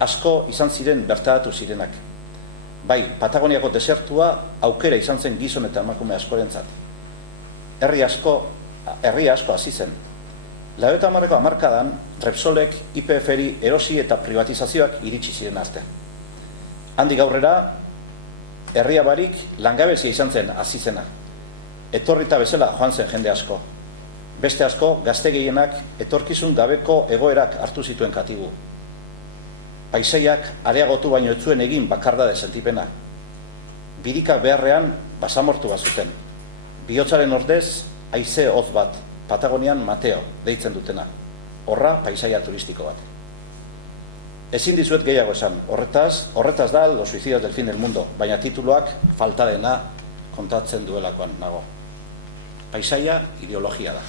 asko izan ziren bertaratu zirenak. Bai, Patagoniako desertua aukera izan zen gizon eta emakume askorentzat. Herri asko hasi zen. 80ko hamarkadan Repsolek YPF-eri erosi eta privatizazioak iritsi ziren arte. Handik aurrera, herria barik langabezia izan zen hasi zena. Etorrita bezala joan zen jende asko. Beste asko, gazte gehienak etorkizun gabeko egoerak hartu zituen katibu. Paisaiak areagotu baino ez zuen egin bakardade sentipena. Birikak beharrean basamortu bat zuten. Bihotzaren ordez, haize hotz bat, Patagonian Mateo deitzen dutena. Horra paisaia turistiko bat. Ezin dizuet gehiago esan, horretaz da Los suicidas del fin del mundo, baina tituluak falta dena kontatzen duelakoan nago. Paisaia ideologia da.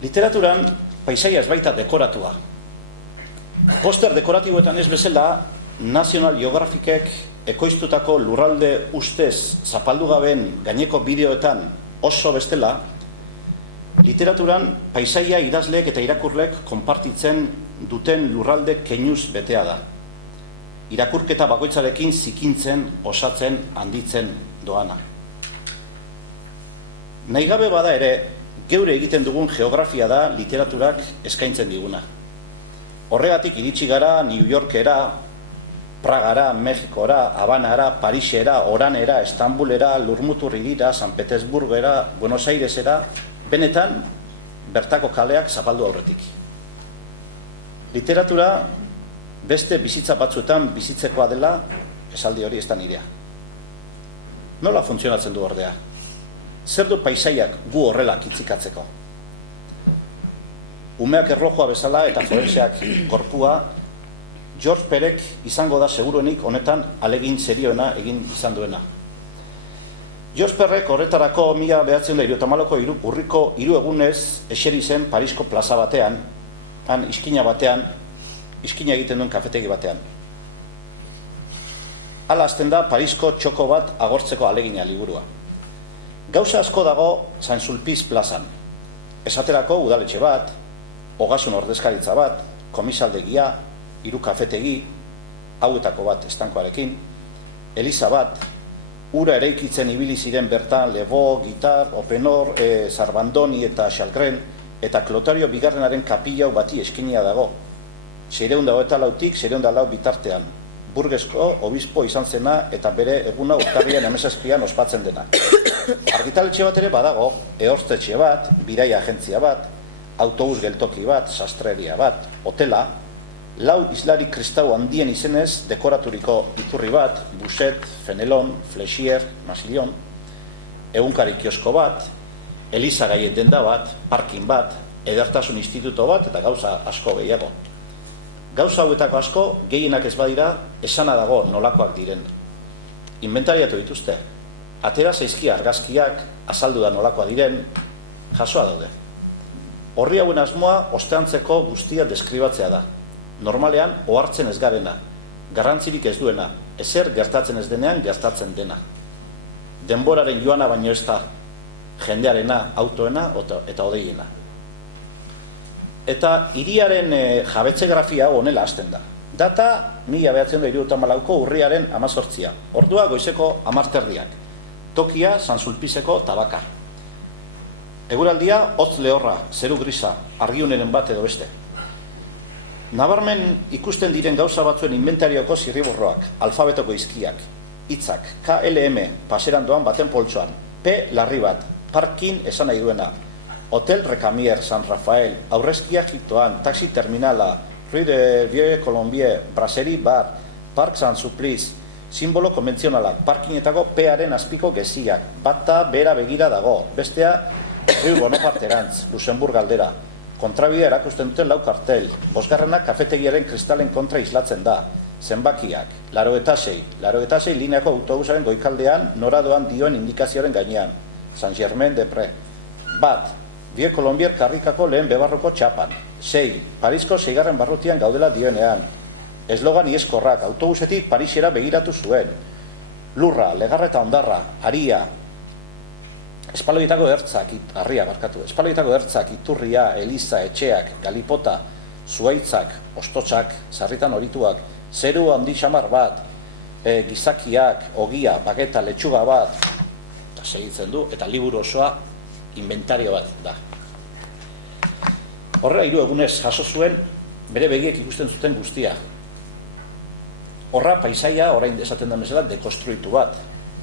Literaturan, paisaia ez baita dekoratua. Poster dekoratiboetan ez bezala, National Geographicek ekoiztutako lurralde ustez zapaldu gabeen gaineko bideoetan oso bestela, literaturan paisaia idazleek eta irakurlek konpartitzen duten lurralde keinuz betea da. Irakurketa bakoitzarekin zikintzen, osatzen, handitzen doana. Nahigabe bada ere, geure egiten dugun geografia da literaturak eskaintzen diguna. Horregatik iritsi gara New Yorkera, Pragara, Mexikora, Habanara, Parisera, Oranera, Estambulera, Lurmuturririra, San Petersburgera, Buenos Airesera, benetan bertako kaleak zapaldu aurretik. Literatura beste bizitza batzuetan bizitzekoa dela, esaldi hori ez da nirea. Nola funtzionatzen du ordea? Zer du paisaiak gu horrela kitzikatzeko? Umeak erlojua bezala eta forenseak gorpua, George Perek izango da seguruenik honetan alegin serioena egin izan duena. George Perek horretarako 1978ko urriko 3 egunez eseri zen Parisko plaza batean, han iskina egiten duen kafetegi batean. Hala hasten da Parisko txoko bat agortzeko alegina liburua. Gauza asko dago Saint-Sulpice plazan. Esaterako udaletxe bat, ogasun ordezkaritza bat, komisaldegia, 3 kafetegi, hauetako bat estankoarekin, eliza bat, ura eraikitzen ibili ziren bertan Lebo, Gitar, Openor, Zarbandoni eta Xalgren, eta Klotario bigarrenaren kapillau bati eskinia dago. 624tik 604 bitartean, Burgesko obispo izan zena eta bere eguna urtarrian 17an ospatzen dena. Argitaletxe bat ere badago, ehorztetxe bat, bidaia agentzia bat, autobus geltoki bat, sastreria bat, hotela, 4 islari kristau handien izenez dekoraturiko iturri bat, Buset, Fenelon, Flechier, Masillon, egunkari kiosko bat, eliza gaien denda bat, parkin bat, edertasun instituto bat eta gauza asko gehiago. Gauza hauetako asko, gehienak ez badira, esana dago nolakoak diren. Inventariatu dituzte. Atera zaizkia argazkiak, azaldu da nolakoa diren, jasoa daude. Horri hauen asmoa osteantzeko guztia deskribatzea da. Normalean, ohartzen ez garena, garrantzirik ez duena, ezer gertatzen ez denean gertatzen dena. Denboraren joana baino ez da, jendearena, autoena eta odeiena. Eta hiriaren jabetze grafia honela hasten da. Data 1974ko urriaren 18. Ordua goizeko 10:00. Tokia Saint-Sulpiceko Tabaka. Eguraldia hotz lehorra, zeru grisa, argiuneren bat edo beste. Nabarmen ikusten diren gauza batzuen inventarioko zirriborroak, alfabetoko izkiak, hitzak, KLM, paseran doan baten poltsoan, P larri bat, parkin esan nahi duena, Hotel Recamier, San Rafael, aurrezkiak hitoan, taxi terminala, Rue de Vieux Colombier, Brasserie Bar, Park Saint-Sulpice, simbolo konbentzionalak, parkinetako P-aren azpiko geziak, bata bera begira dago, bestea Rue Bonaparterantz, Luxemburg aldera, kontrabidea erakusten duten 4 kartel, 5. kafetegiaren kristalen kontra islatzen da, zenbakiak, 86 lineako autobusaren goikaldean noradoan dioen indikazioaren gainean, Saint-Germain-des-Prés, bat, Vieux Colombier karrikako lehen bebarroko txapan, 6, Parisko 6. barrutian gaudela dioenean, eslogan ieskorrak, autobusetik Parisera begiratu zuen, lurra, legarreta ondarra, aria, espaloietako ertzak, iturria, eliza, etxeak, galipota, zuaitzak, ostotsak, sarritan horituak, zeru handi xamar bat, gizakiak, ogia, bageta, letxuga bat, eta segitzen du, eta liburu osoa inventario bat da. Horrela 3 egunez jaso zuen, bere begiek ikusten zuten guztia. Horra paisaia, orain esaten den bezala, dekonstruitu bat.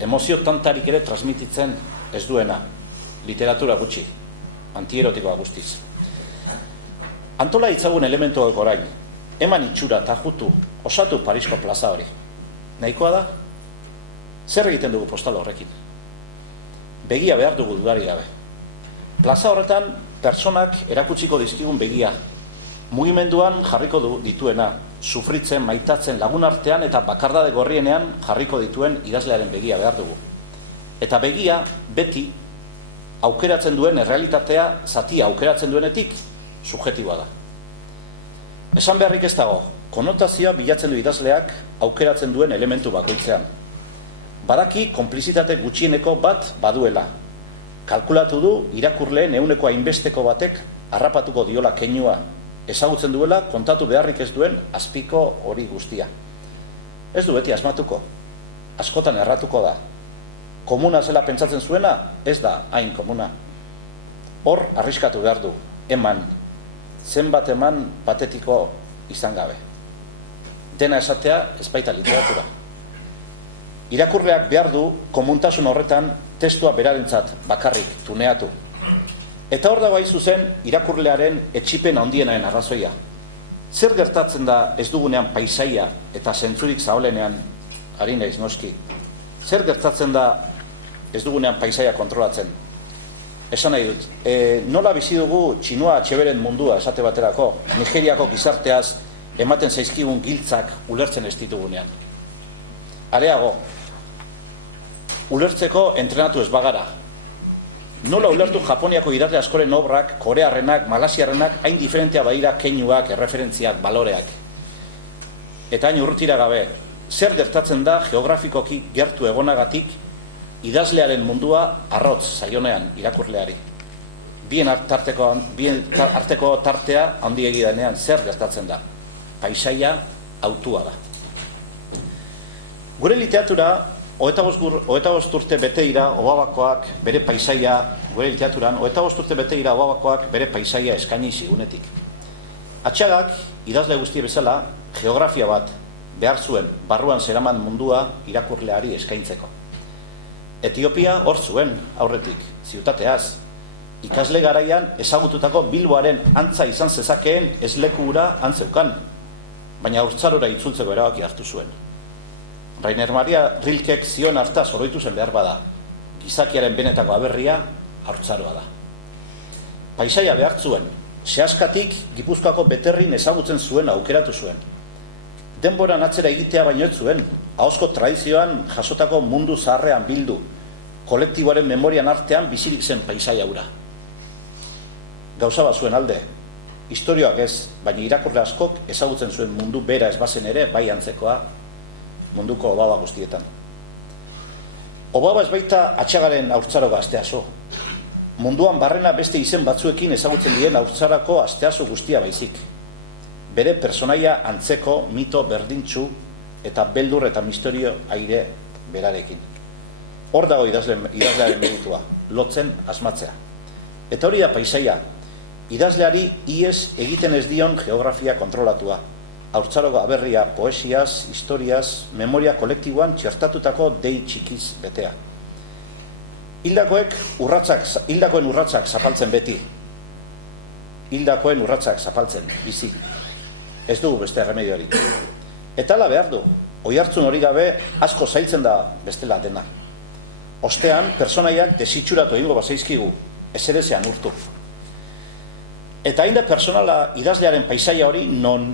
Emozio tantarik ere transmititzen ez duena. Literatura gutxi, antierotikoa guztiz. Antola ditzagun elementuak orain, eman itxura eta jutu, osatu Parisko plaza hori. Nahikoa da? Zer egiten dugu postal horrekin? Begia behar dugu dudari gabe. Plaza horretan, pertsonak erakutsiko dizkigun begia. Mugimenduan jarriko dituena, sufritzen, maitatzen, lagun artean eta bakardade gorrienean jarriko dituen idazlearen begia behar dugu. Eta begia, beti, aukeratzen duen errealitatea, zatia aukeratzen duenetik, subjektiboa da. Esan beharrik ez dago, konotazioa bilatzen du idazleak aukeratzen duen elementu bakoitzean. Badaki konplizitate gutxieneko bat baduela. Kalkulatu du irakurleen ehuneko hainbesteko batek harrapatuko diola keinua. Ezagutzen duela kontatu beharrik ez duen azpiko hori guztia. Ez du beti asmatuko, askotan erratuko da. Komuna zela pentsatzen zuena, ez da hain komuna. Hor arriskatu behar du, eman, zenbat eman patetiko izan gabe. Dena esatea ez baita literatura. Irakurleak behar du komuntasun horretan testua berarentzat bakarrik tuneatu. Eta hor dago hain zuzen irakurlearen etsipen handienaen arrazoia. Zer gertatzen da ez dugunean paisaia eta zentzurik zaholenean, ari naiz noski. Zer gertatzen da ez dugunean paisaia kontrolatzen? Esan nahi dut, nola bizi dugu txinoa txeberen mundua esate baterako, Nigeriako gizarteaz ematen zaizkigun giltzak ulertzen ez ditugunean. Areago, ulertzeko entrenatu ez bagara. Nola ulertu Japoniako idazle askoren obrak, korearrenak, malasiarrenak, hain diferentea badira keinuak, erreferentziak, baloreak. Eta hain urrutira gabe, zer gertatzen da geografikoki gertu egonagatik idazlearen mundua arrotz zaionean irakurleari. Bien arteko tartea handiegi denean zer gertatzen da. Paisaia autua da. Gure literatura, 25 urte bete dira Obabakoak bere paisaia, gure literaturan, 25 urte bete dira Obabakoak bere paisaia eskaini zigunetik. Atxagak, idazle guztie bezala, geografia bat behar zuen barruan zeraman mundua irakurleari eskaintzeko. Etiopia hor zuen aurretik, ziutateaz. Ikasle garaian ezagututako Bilboaren antza izan zezakeen ezlekura antzeukan, baina haurtzarora itzultzeko erabaki hartu zuen. Rainer Maria Rilkek zioen hartaz oroitu zen behar bada. Gizakiaren benetako aberria haurtzaroa da. Paisaia behar zuen, sehaskatik Gipuzkoako beterrin ezagutzen zuen aukeratu zuen. Denboran atzera egitea baino ez zuen, ahozko tradizioan jasotako mundu zaharrean bildu, kolektiboaren memorian artean bizirik zen paisaia hura. Gauza bat zuen alde, historioak ez, baina irakurle askok ezagutzen zuen mundu bera ez bazen ere, bai antzekoa, munduko Obaba guztietan. Obaba ez baita Atxagaren haurtzaroa asteaso. Munduan barrena beste izen batzuekin ezagutzen diren haurtzarako asteaso guztia baizik. Bere personaia antzeko, mito berdintzu eta beldur eta misterio aire berarekin. Hor dago idazlearen meritua, lotzen asmatzea. Eta hori da paisaia, idazleari ihes egiten ez dion geografia kontrolatua. Haurtzaroa aberria poesiaz, historiaz, memoria kolektiboan txertatutako dei txikiz betea. Hildakoen urratsak zapaltzen beti. Hildakoen urratsak zapaltzen, bizi. Ez dugu beste erremedioari. Eta hala behar du, oihartzun hori gabe asko zailtzen da bestela dena. Ostean, personaiak desitxuratu egingo bazaizkigu, ezerezean urtu. Eta hain da personala idazlearen paisaia hori non